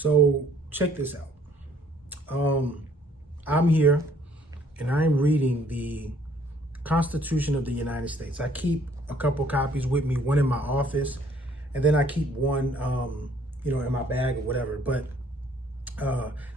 So check this out. I'm here and I'm reading the Constitution of the United States. I keep a couple copies with me, one in my office, and then I keep one, in my bag or whatever. But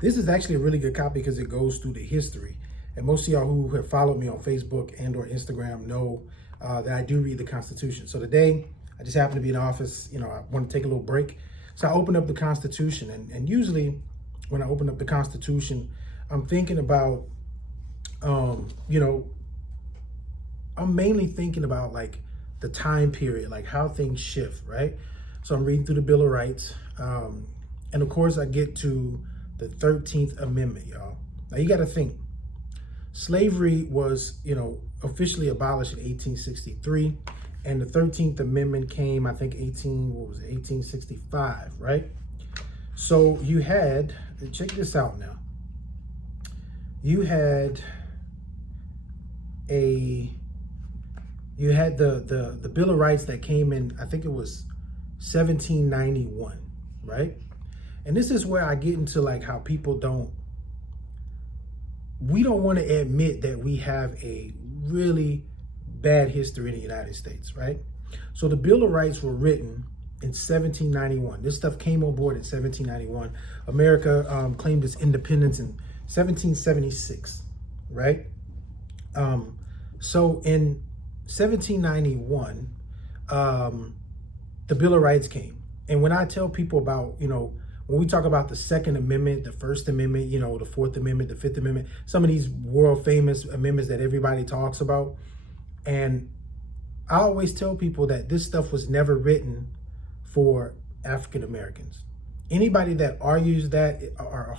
this is actually a really good copy because it goes through the history. And most of y'all who have followed me on Facebook and or Instagram know that I do read the Constitution. So today, I just happen to be in the office. I want to take a little break. So I opened up the Constitution. And usually when I open up the Constitution, I'm thinking about, I'm mainly thinking about like the time period, like how things shift, right? So I'm reading through the Bill of Rights. And of course I get to the 13th Amendment, y'all. Now you got to think, slavery was, officially abolished in 1863. And the 13th Amendment came, I think 1865, right? So you had, check this out now. You had the Bill of Rights that came in, I think it was 1791, right? And this is where I get into like how we don't want to admit that we have a really bad history in the United States, right? So the Bill of Rights were written in 1791. This stuff came on board in 1791. America claimed its independence in 1776, right? So in 1791, the Bill of Rights came. And when I tell people about, when we talk about the Second Amendment, the First Amendment, the Fourth Amendment, the Fifth Amendment, some of these world famous amendments that everybody talks about. And I always tell people that this stuff was never written for African Americans. Anybody that argues that are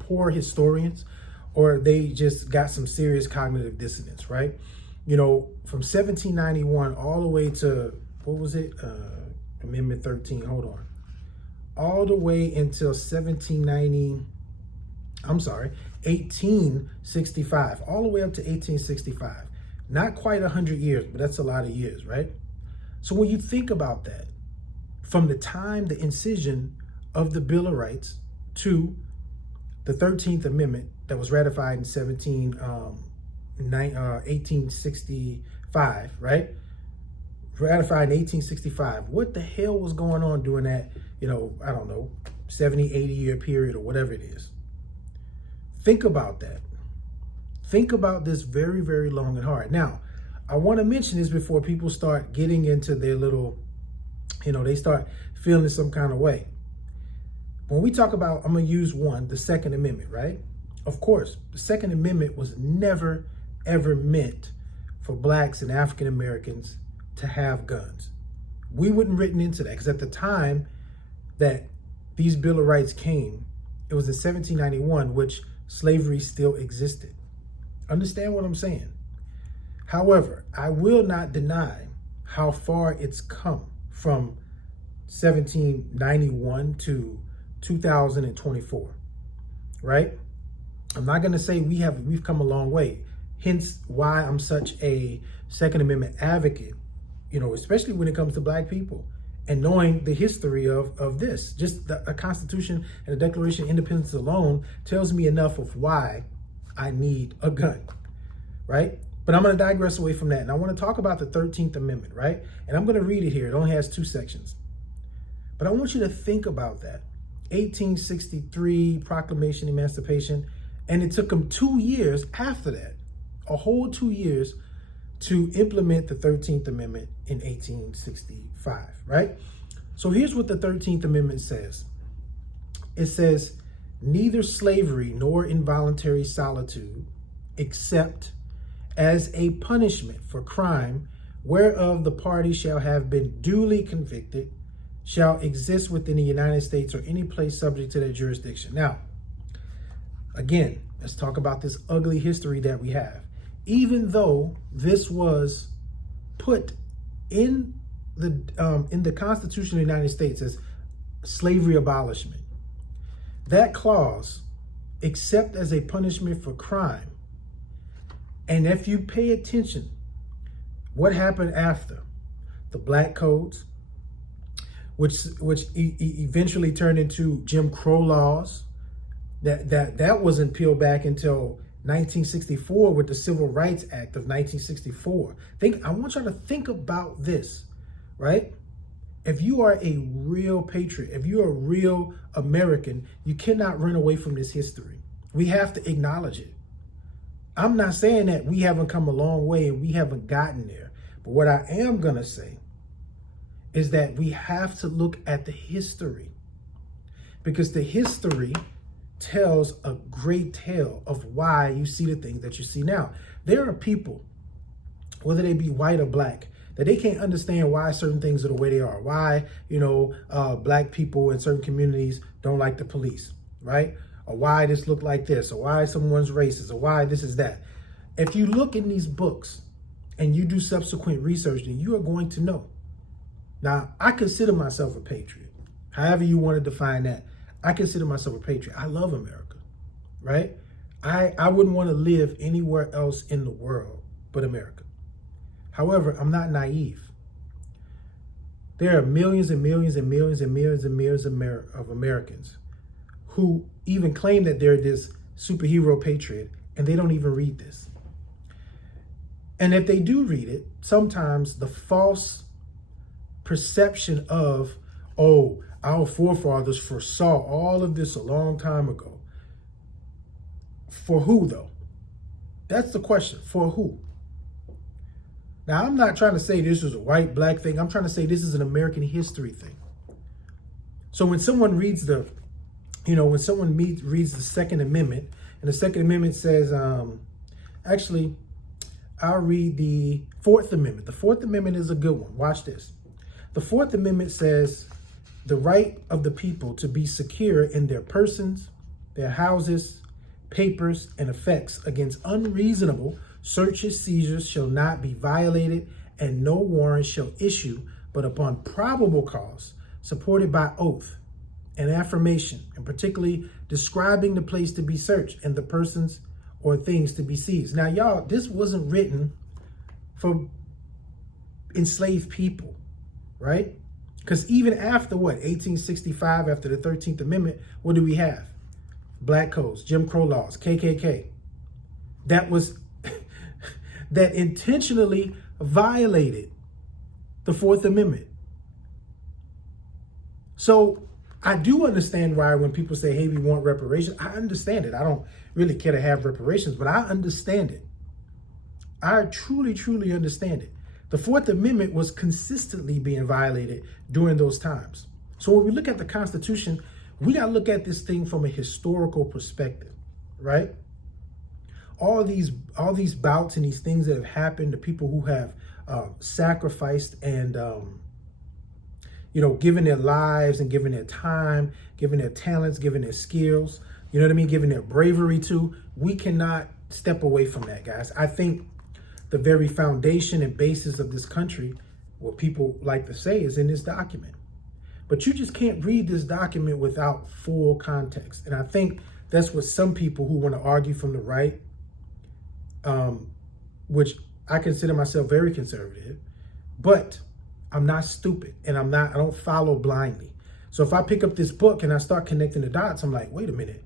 poor historians, or they just got some serious cognitive dissonance, right? From 1791 all the way to, what was it? Amendment 13, hold on. All the way until 1865, all the way up to 1865. Not quite 100 years, but that's a lot of years, right? So when you think about that, from the time the incision of the Bill of Rights to the 13th Amendment that was ratified in 1865, right? Ratified in 1865. What the hell was going on during that, I don't know, 70, 80 year period or whatever it is? Think about that. Think about this very, very long and hard. Now, I want to mention this before people start getting into their little, they start feeling some kind of way. When we talk about, I'm going to use the Second Amendment, right? Of course, the Second Amendment was never, ever meant for Blacks and African Americans to have guns. We wouldn't written into that because at the time that these Bill of Rights came, it was in 1791, which slavery still existed. Understand what I'm saying? However, I will not deny how far it's come from 1791 to 2024, right? I'm not going to say we've come a long way. Hence why I'm such a Second Amendment advocate, especially when it comes to Black people and knowing the history of this. Just a Constitution and a Declaration of Independence alone tells me enough of why I need a gun, right? But I'm going to digress away from that. And I want to talk about the 13th Amendment, right? And I'm going to read it here. It only has 2 sections. But I want you to think about that. 1863 Proclamation of Emancipation. And it took them 2 years after that, a whole 2 years, to implement the 13th Amendment in 1865, right? So here's what the 13th Amendment says. It says, neither slavery nor involuntary solitude, except as a punishment for crime whereof the party shall have been duly convicted, shall exist within the United States or any place subject to their jurisdiction. Now, again, let's talk about this ugly history that we have. Even though this was put in the Constitution of the United States as slavery abolishment, that clause, except as a punishment for crime, and if you pay attention, what happened after? The Black codes, eventually turned into Jim Crow laws. That wasn't peeled back until 1964 with the Civil Rights Act of 1964. I want y'all to think about this, right? If you are a real patriot, if you're a real American, you cannot run away from this history. We have to acknowledge it. I'm not saying that we haven't come a long way and we haven't gotten there. But what I am going to say is that we have to look at the history, because the history tells a great tale of why you see the things that you see now. There are people, whether they be white or black, that they can't understand why certain things are the way they are. Why, black people in certain communities don't like the police, right? Or why this look like this, or why someone's racist, or why this is that. If you look in these books and you do subsequent research, then you are going to know. Now, I consider myself a patriot. However you want to define that, I consider myself a patriot. I love America, right? I wouldn't want to live anywhere else in the world but America. However, I'm not naive. There are millions and millions and millions and millions and millions of Americans who even claim that they're this superhero patriot, and they don't even read this. And if they do read it, sometimes the false perception of, oh, our forefathers foresaw all of this a long time ago. For who, though? That's the question. For who? Now, I'm not trying to say this is a white, black thing. I'm trying to say this is an American history thing. So when someone reads reads the Second Amendment, and the Second Amendment says, actually, I'll read the Fourth Amendment. The Fourth Amendment is a good one. Watch this. The Fourth Amendment says the right of the people to be secure in their persons, their houses, papers, and effects against unreasonable searches, seizures shall not be violated, and no warrant shall issue but upon probable cause, supported by oath and affirmation, and particularly describing the place to be searched and the persons or things to be seized. Now, y'all, this wasn't written for enslaved people, right? Because even after 1865, after the 13th Amendment, what do we have? Black codes, Jim Crow laws, KKK. That was that intentionally violated the Fourth Amendment. So I do understand why when people say, hey, we want reparations, I understand it. I don't really care to have reparations, but I understand it. I truly, truly understand it. The Fourth Amendment was consistently being violated during those times. So when we look at the Constitution, we got to look at this thing from a historical perspective, right? All these bouts and these things that have happened, the people who have sacrificed and, given their lives and given their time, given their talents, given their skills, you know what I mean? Given their bravery too. We cannot step away from that, guys. I think the very foundation and basis of this country, what people like to say, is in this document. But you just can't read this document without full context. And I think that's what some people who want to argue from the right, which I consider myself very conservative, but I'm not stupid and I don't follow blindly. So if I pick up this book and I start connecting the dots, I'm like, wait a minute,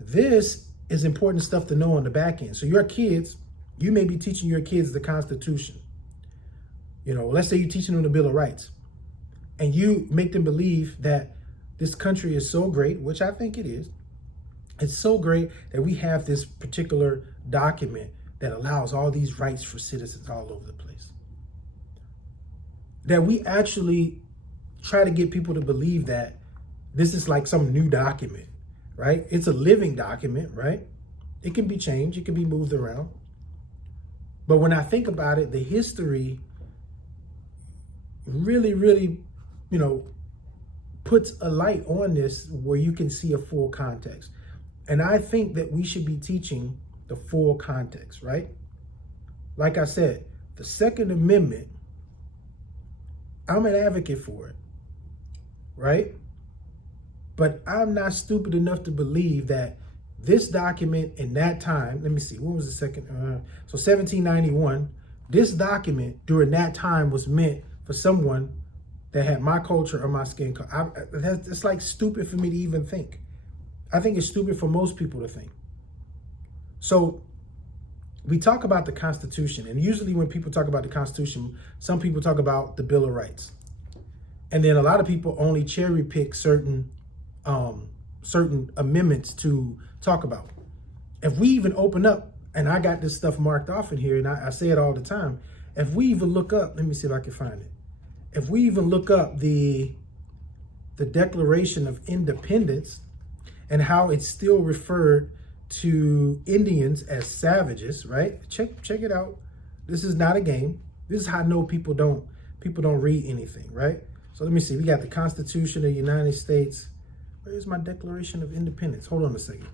this is important stuff to know on the back end. So your kids, you may be teaching your kids the Constitution. Let's say you're teaching them the Bill of Rights, and you make them believe that this country is so great, which I think it is. It's so great that we have this particular document that allows all these rights for citizens all over the place. That we actually try to get people to believe that this is like some new document, right? It's a living document, right? It can be changed, it can be moved around. But when I think about it, the history really, really, puts a light on this where you can see a full context. And I think that we should be teaching the full context, right? Like I said, the Second Amendment, I'm an advocate for it, right? But I'm not stupid enough to believe that this document in that time, let me see, when was the second? So 1791, this document during that time was meant for someone that had my culture or my skin color. It's like stupid for me to even think. I think it's stupid for most people to think. So we talk about the Constitution, and usually when people talk about the Constitution, some people talk about the Bill of Rights. And then a lot of people only cherry pick certain amendments to talk about. If we even open up, and I got this stuff marked off in here, and I say it all the time, if we even look up, let me see if I can find it. If we even look up the Declaration of Independence and how it's still referred to Indians as savages, right? Check it out. This is not a game. This is how I know people don't read anything, right? So let me see. We got the Constitution of the United States. Where's my Declaration of Independence? Hold on a second.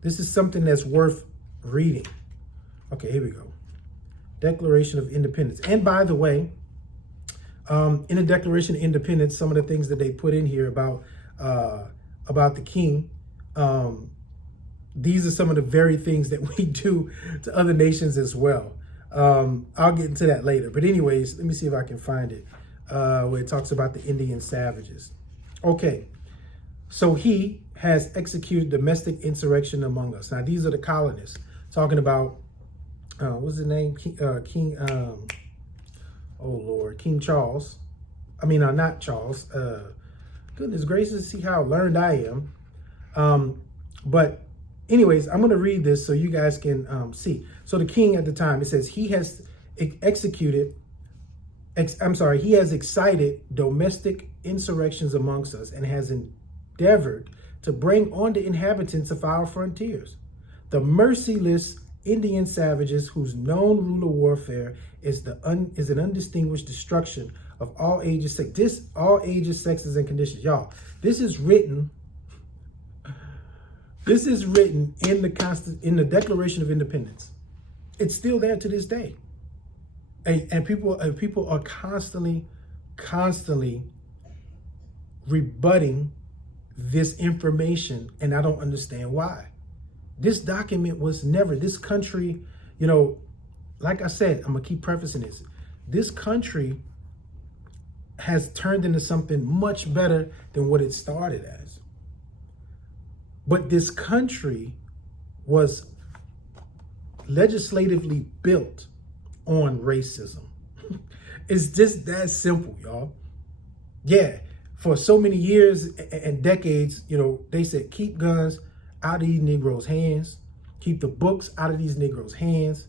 This is something that's worth reading. Okay, here we go. Declaration of Independence. And by the way, in the Declaration of Independence, some of the things that they put in here about the king, these are some of the very things that we do to other nations as well. I'll get into that later. But anyways, let me see if I can find it, where it talks about the Indian savages. Okay, so he has executed domestic insurrection among us. Now, these are the colonists talking about, what's his name? King Charles. I mean, not Charles. Goodness gracious, see how learned I am. But anyways, I'm going to read this so you guys can see. So the king at the time, it says, he has excited domestic insurrections amongst us and has endeavored to bring on the inhabitants of our frontiers the merciless Indian savages whose known rule of warfare is an undistinguished destruction of all ages, sexes, and conditions. Y'all, this is written in the Declaration of Independence. It's still there to this day, and people are constantly rebutting this information, and I don't understand why. This document was never, this country, like I said, I'm gonna keep prefacing this. This country has turned into something much better than what it started as. But this country was legislatively built on racism. It's just that simple, y'all. Yeah, for so many years and decades, they said, keep guns out of these Negroes' hands, keep the books out of these Negroes' hands.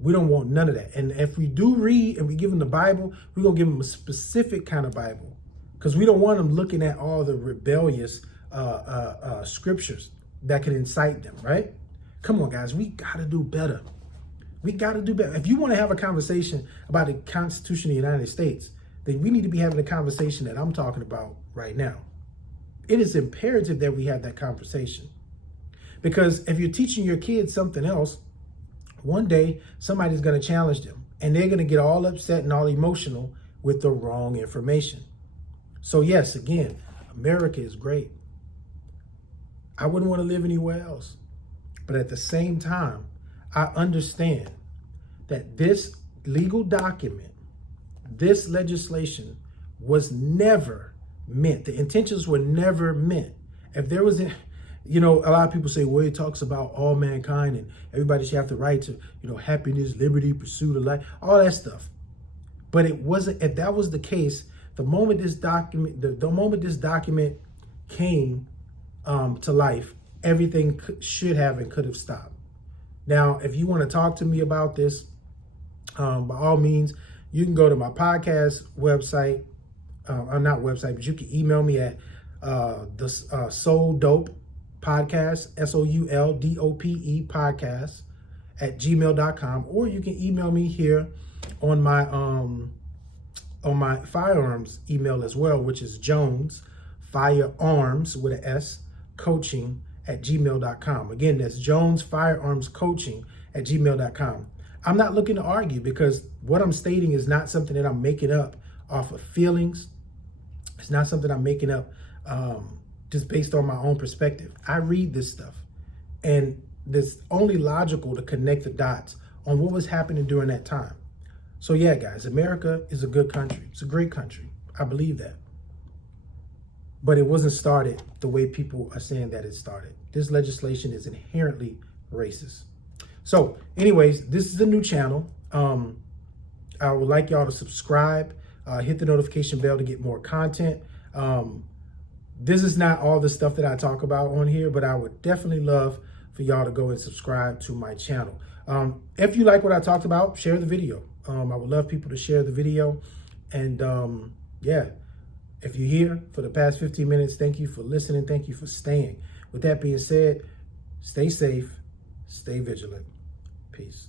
We don't want none of that. And if we do read and we give them the Bible, we're going to give them a specific kind of Bible, because we don't want them looking at all the rebellious scriptures that can incite them, right? Come on, guys, we got to do better. We got to do better. If you want to have a conversation about the Constitution of the United States, then we need to be having the conversation that I'm talking about right now. It is imperative that we have that conversation. Because if you're teaching your kids something else, one day somebody's going to challenge them and they're going to get all upset and all emotional with the wrong information. So yes, again, America is great. I wouldn't want to live anywhere else. But at the same time, I understand that this legal document, this legislation was never meant, the intentions were never meant. If there was a lot of people say, well, it talks about all mankind and everybody should have the right to, happiness, liberty, pursuit of life, all that stuff. But it wasn't. If that was the case, the moment this document came to life, everything should have and could have stopped. Now, if you want to talk to me about this, by all means, you can go to my podcast website, not website, but you can email me at the Soul Dope Podcast, SOULDOPE podcast @gmail.com, or you can email me here on my firearms email as well, which is Jones Firearms with an S coaching @gmail.com. Again, that's Jones Firearms Coaching @gmail.com. I'm not looking to argue, because what I'm stating is not something that I'm making up off of feelings. It's not something I'm making up just based on my own perspective. I read this stuff, and it's only logical to connect the dots on what was happening during that time. So yeah, guys, America is a good country. It's a great country. I believe that. But it wasn't started the way people are saying that it started. This legislation is inherently racist. So anyways, this is a new channel. I would like y'all to subscribe, hit the notification bell to get more content. This is not all the stuff that I talk about on here, but I would definitely love for y'all to go and subscribe to my channel. If you like what I talked about, share the video. I would love people to share the video. And yeah, if you're here for the past 15 minutes, thank you for listening. Thank you for staying. With that being said, stay safe, stay vigilant. Peace.